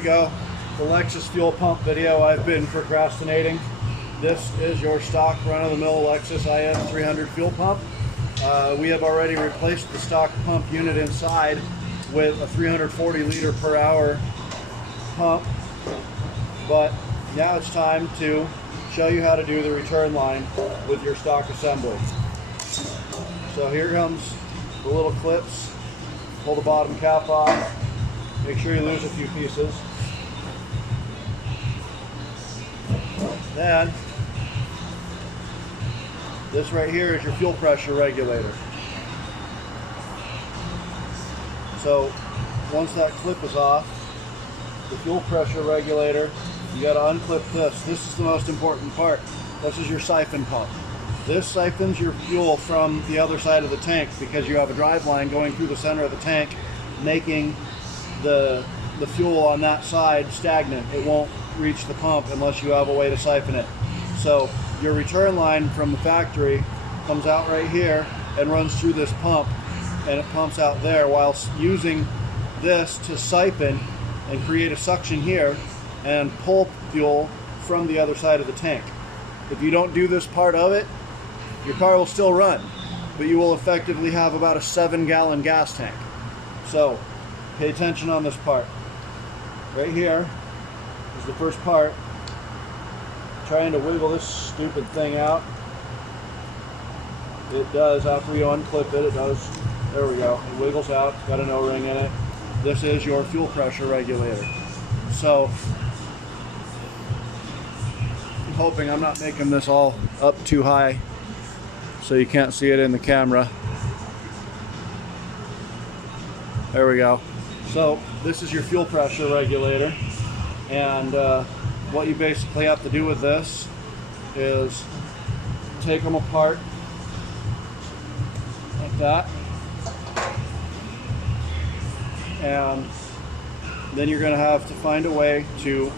go. The Lexus fuel pump video I've been procrastinating. This is your stock run-of-the-mill Lexus Is300 fuel pump. We have already replaced the stock pump unit inside with a 340 liter per hour pump, but now it's time to show you how to do the return line with your stock assembly. So here comes the little clips. Pull the bottom cap off. Make sure you lose a few pieces. Then this right here is your fuel pressure regulator. So once that clip is off, the fuel pressure regulator, you got to unclip this. This is the most important part. This is your siphon pump. This siphons your fuel from the other side of the tank because you have a drive line going through the center of the tank, making the fuel on that side stagnant. It won't reach the pump unless you have a way to siphon it. So your return line from the factory comes out right here and runs through this pump, and it pumps out there while using this to siphon and create a suction here and pull fuel from the other side of the tank. If you don't do this part of it, your car will still run, but you will effectively have about a 7-gallon gas tank. So pay attention on this part. Right here is the first part. Trying to wiggle this stupid thing out. It does, after you unclip it, it does. There we go. It wiggles out. It's got an O-ring in it. This is your fuel pressure regulator. So I'm hoping I'm not making this all up too high so you can't see it in the camera. There we go. So this is your fuel pressure regulator, and what you basically have to do with this is take them apart like that, and then you're going to have to find a way to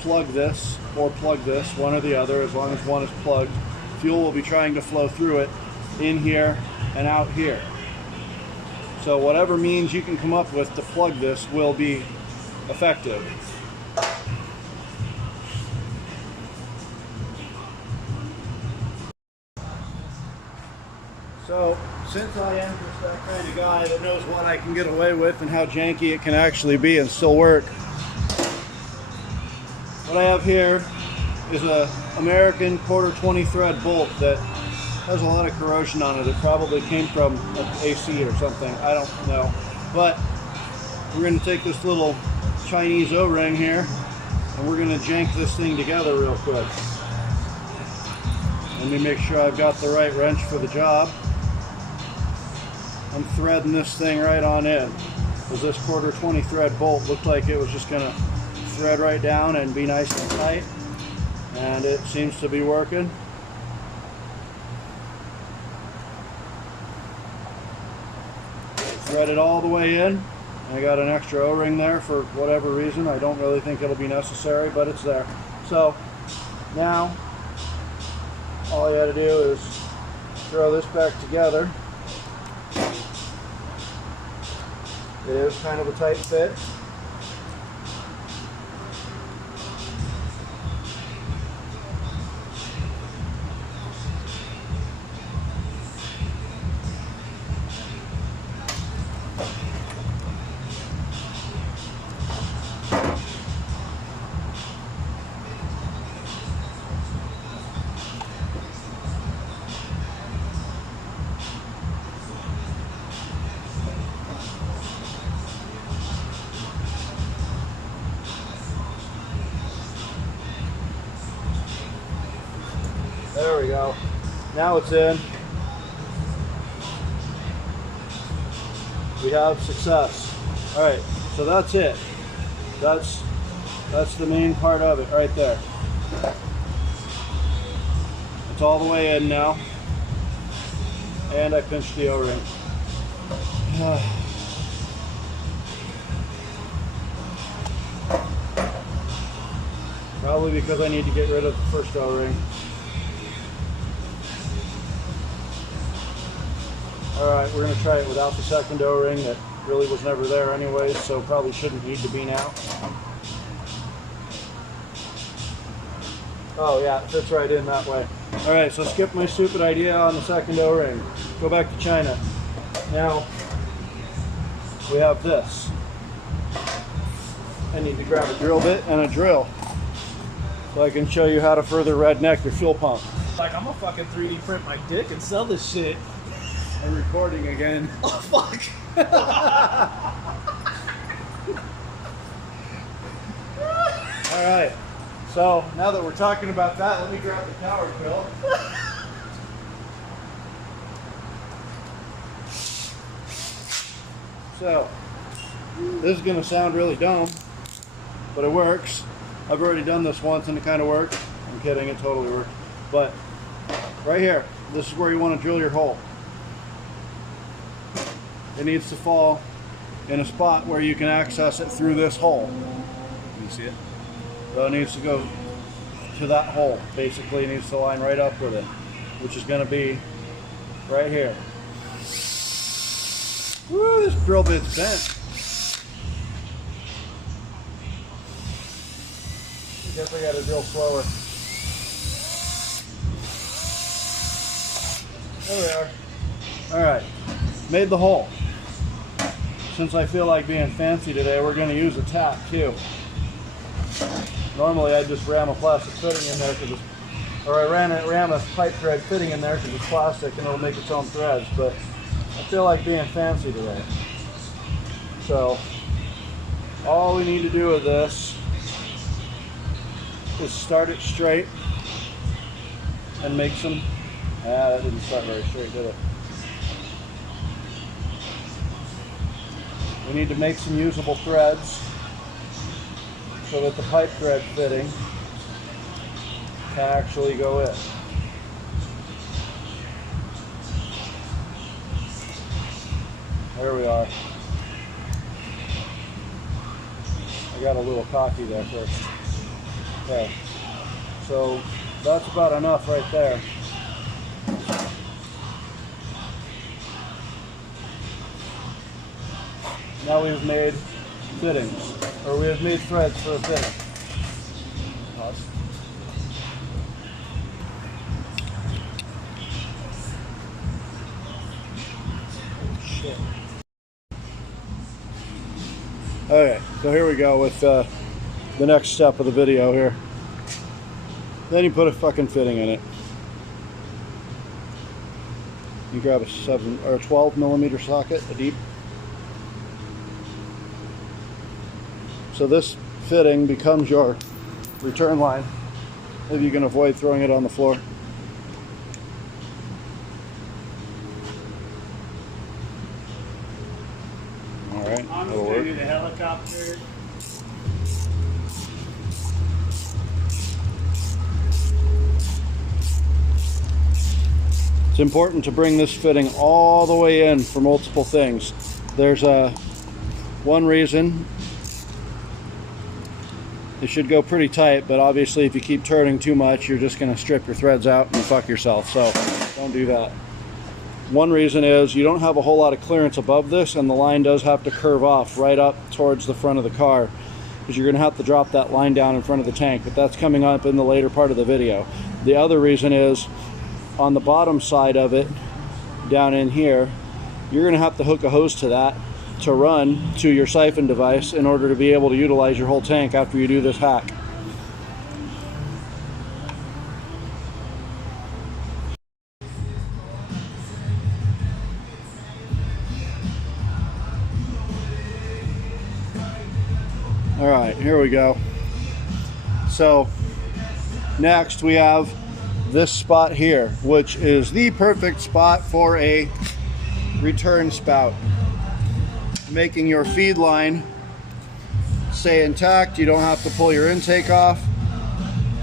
plug this or plug this, one or the other. As long as one is plugged, fuel will be trying to flow through it in here and out here. So whatever means you can come up with to plug this will be effective. So since I am just that kind of guy that knows what I can get away with and how janky it can actually be and still work, what I have here is a American 1/4 thread bolt that has a lot of corrosion on it. It probably came from an AC or something, I don't know. But we're going to take this little Chinese O-ring here and we're going to jank this thing together real quick. Let me make sure I've got the right wrench for the job. I'm threading this thing right on in, because this 1/4 thread bolt looked like it was just going to thread right down and be nice and tight, and it seems to be working. Thread it all the way in. I got an extra O-ring there for whatever reason. I don't really think it'll be necessary, but it's there. So now all you got to do is throw this back together. It is kind of a tight fit. There we go. Now it's in. We have success. All right, so that's it. That's the main part of it right there. It's all the way in now. And I pinched the O-ring. Probably because I need to get rid of the first O-ring. Alright, we're going to try it without the second O-ring that really was never there anyways, so probably shouldn't need to be now. Oh yeah, it fits right in that way. All right, so skip my stupid idea on the second O-ring. Go back to China. Now, we have this. I need to grab a drill bit and a drill so I can show you how to further redneck your fuel pump. Like, I'm gonna fucking 3D print my dick and sell this shit. I'm recording again. Oh, fuck. All right, so now that we're talking about that, let me grab the tower drill. So, this is going to sound really dumb, but it works. I've already done this once and it kind of worked. I'm kidding, it totally worked. But right here, this is where you want to drill your hole. It needs to fall in a spot where you can access it through this hole. You see it? So it needs to go to that hole. Basically, it needs to line right up with it, which is going to be right here. Woo, this drill bit's bent. I guess I got to drill slower. There we are. Alright, made the hole. Since I feel like being fancy today, we're going to use a tap too. Normally I just ram a plastic fitting in there, or I ram a pipe thread fitting in there because it's plastic and it'll make its own threads, but I feel like being fancy today. So all we need to do with this is start it straight and make some, that didn't start very straight, did it? We need to make some usable threads so that the pipe thread fitting can actually go in. There we are. I got a little cocky there first. Okay, so that's about enough right there. Now we've made fittings, or we have made threads for a fitting. Shit. Okay, so here we go with the next step of the video here. Then you put a fucking fitting in it. You grab a 7 or 12 millimeter socket, a deep. So this fitting becomes your return line if you can avoid throwing it on the floor. All right, I'm that'll just gonna work. do the helicopter. It's important to bring this fitting all the way in for multiple things. There's one reason. It should go pretty tight, but obviously if you keep turning too much, you're just going to strip your threads out and fuck yourself, so don't do that. One reason is you don't have a whole lot of clearance above this, and the line does have to curve off right up towards the front of the car, because you're going to have to drop that line down in front of the tank, but that's coming up in the later part of the video. The other reason is on the bottom side of it, down in here, you're going to have to hook a hose to that to run to your siphon device in order to be able to utilize your whole tank after you do this hack. All right, here we go. So next we have this spot here, which is the perfect spot for a return spout. Making your feed line stay intact. You don't have to pull your intake off,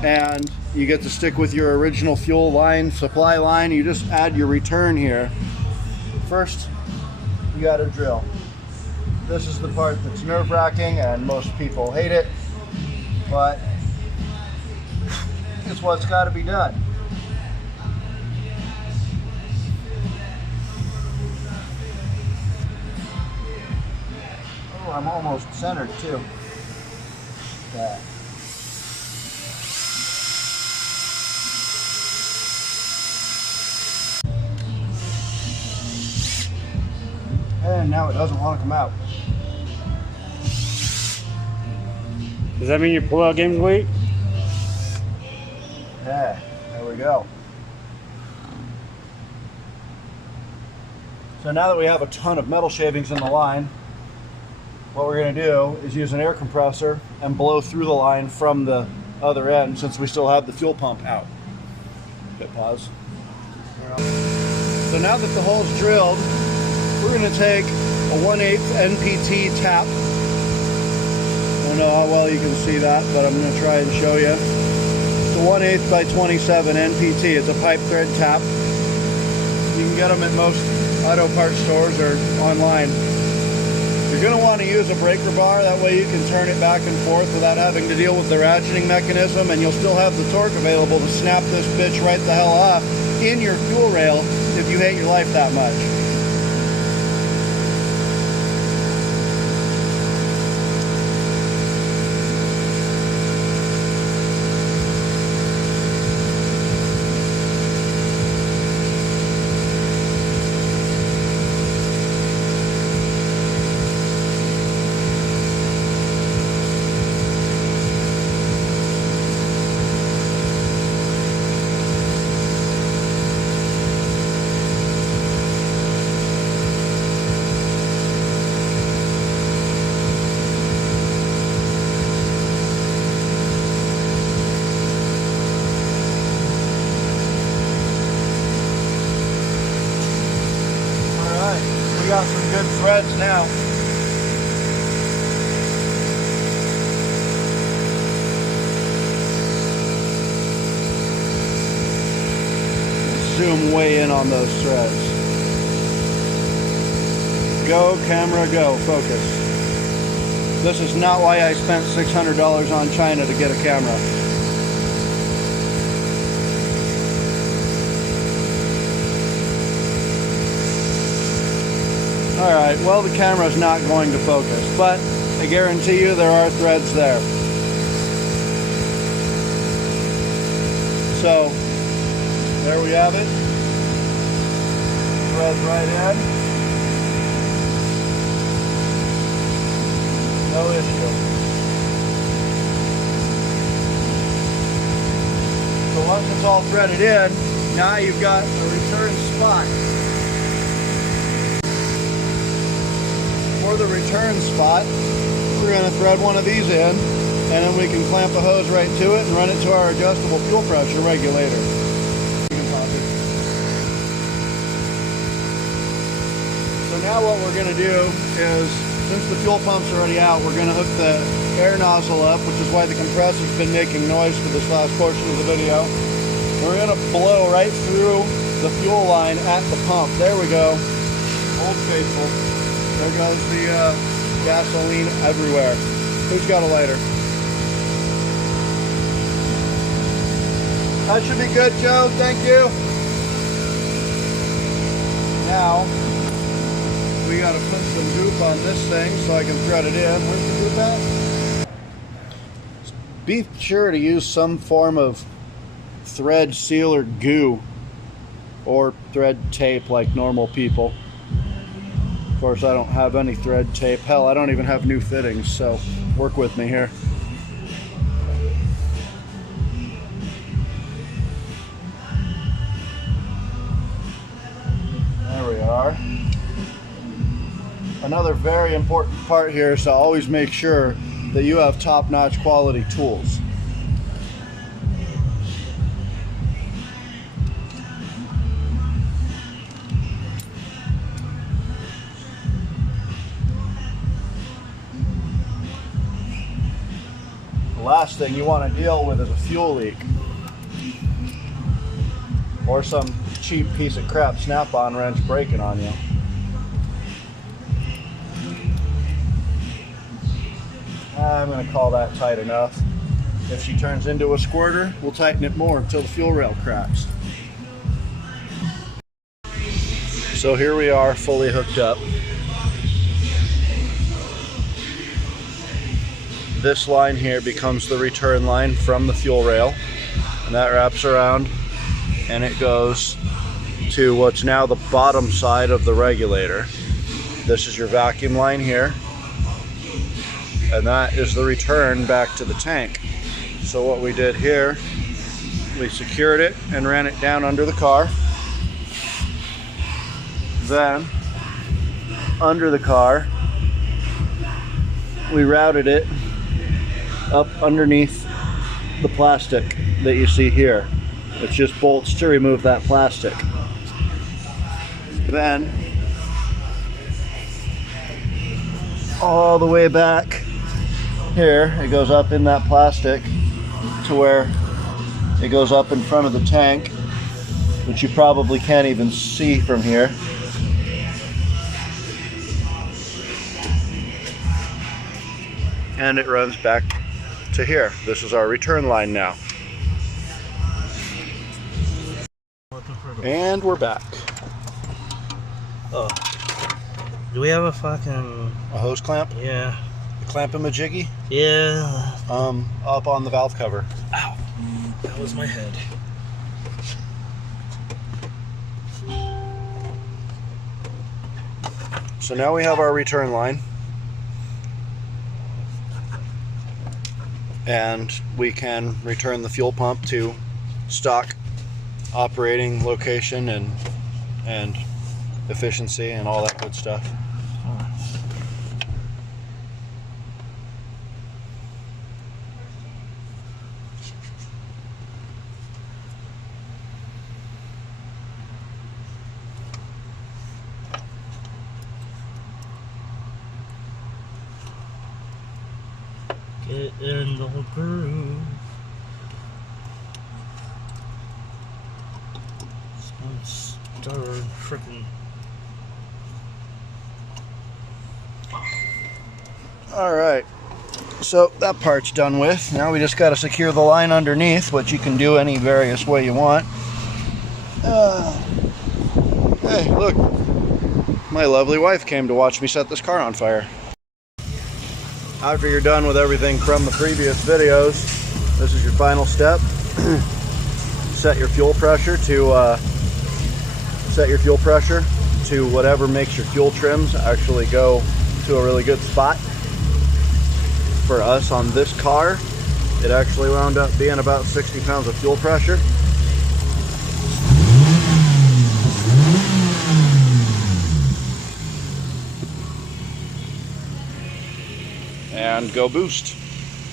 and you get to stick with your original fuel line, supply line. You just add your return here. First, you got to drill. This is the part that's nerve-wracking and most people hate it, but it's what's got to be done. Oh, I'm almost centered too. Yeah. in, now it doesn't want to come out. Does that mean your pull-out game's weak? Yeah, there we go. So now that we have a ton of metal shavings in the line, what we're going to do is use an air compressor and blow through the line from the other end, since we still have the fuel pump out. Hit pause. So now that the hole's drilled, we're going to take a 1/8 NPT tap. I don't know how well you can see that, but I'm going to try and show you. It's a 1/8 by 27 NPT. It's a pipe thread tap. You can get them at most auto parts stores or online. You're going to want to use a breaker bar, that way you can turn it back and forth without having to deal with the ratcheting mechanism, and you'll still have the torque available to snap this bitch right the hell off in your fuel rail if you hate your life that much. Got some good threads now. Zoom way in on those threads. Go, camera, go. Focus. This is not why I spent $600 on China to get a camera. Alright, well, the camera's not going to focus, but I guarantee you there are threads there. So, there we have it. Threads right in. No issue. So once it's all threaded in, now you've got a return spot. For the return spot, we're going to thread one of these in, and then we can clamp a hose right to it and run it to our adjustable fuel pressure regulator. So now what we're going to do is, since the fuel pump's already out, we're going to hook the air nozzle up, which is why the compressor's been making noise for this last portion of the video. We're going to blow right through the fuel line at the pump. There we go. Old faithful. There goes the gasoline everywhere. Who's got a lighter? That should be good, Joe. Thank you. Now, we got to put some goop on this thing so I can thread it in. Where's the goop at? Be sure to use some form of thread sealer goo or thread tape like normal people. Of course, I don't have any thread tape. Hell, I don't even have new fittings, so work with me here. There we are. Another very important part here is to always make sure that you have top-notch quality tools. The last thing you want to deal with is a fuel leak or some cheap piece of crap snap-on wrench breaking on you. I'm going to call that tight enough. If she turns into a squirter, we'll tighten it more until the fuel rail cracks. So here we are, fully hooked up. This line here becomes the return line from the fuel rail, and that wraps around and it goes to what's now the bottom side of the regulator. This is your vacuum line here, and that is the return back to the tank. So what we did here, we secured it and ran it down under the car. Then, under the car, we routed it up underneath the plastic that you see here. It's just bolts to remove that plastic. Then, all the way back here, it goes up in that plastic to where it goes up in front of the tank, which you probably can't even see from here. And it runs back to here. This is our return line now. And we're back. Oh. Do we have a fucking... A hose clamp? Yeah. A clamp and a jiggy? Yeah. Up on the valve cover. Ow. That was my head. So now we have our return line. And we can return the fuel pump to stock operating location and efficiency and all that good stuff. Get in the groove. Start freaking. All right, so that part's done with. Now we just got to secure the line underneath, which you can do any various way you want. Hey, look, my lovely wife came to watch me set this car on fire. After you're done with everything from the previous videos, this is your final step. Set your fuel pressure to whatever makes your fuel trims actually go to a really good spot. For us on this car, it actually wound up being about 60 pounds of fuel pressure. And go boost.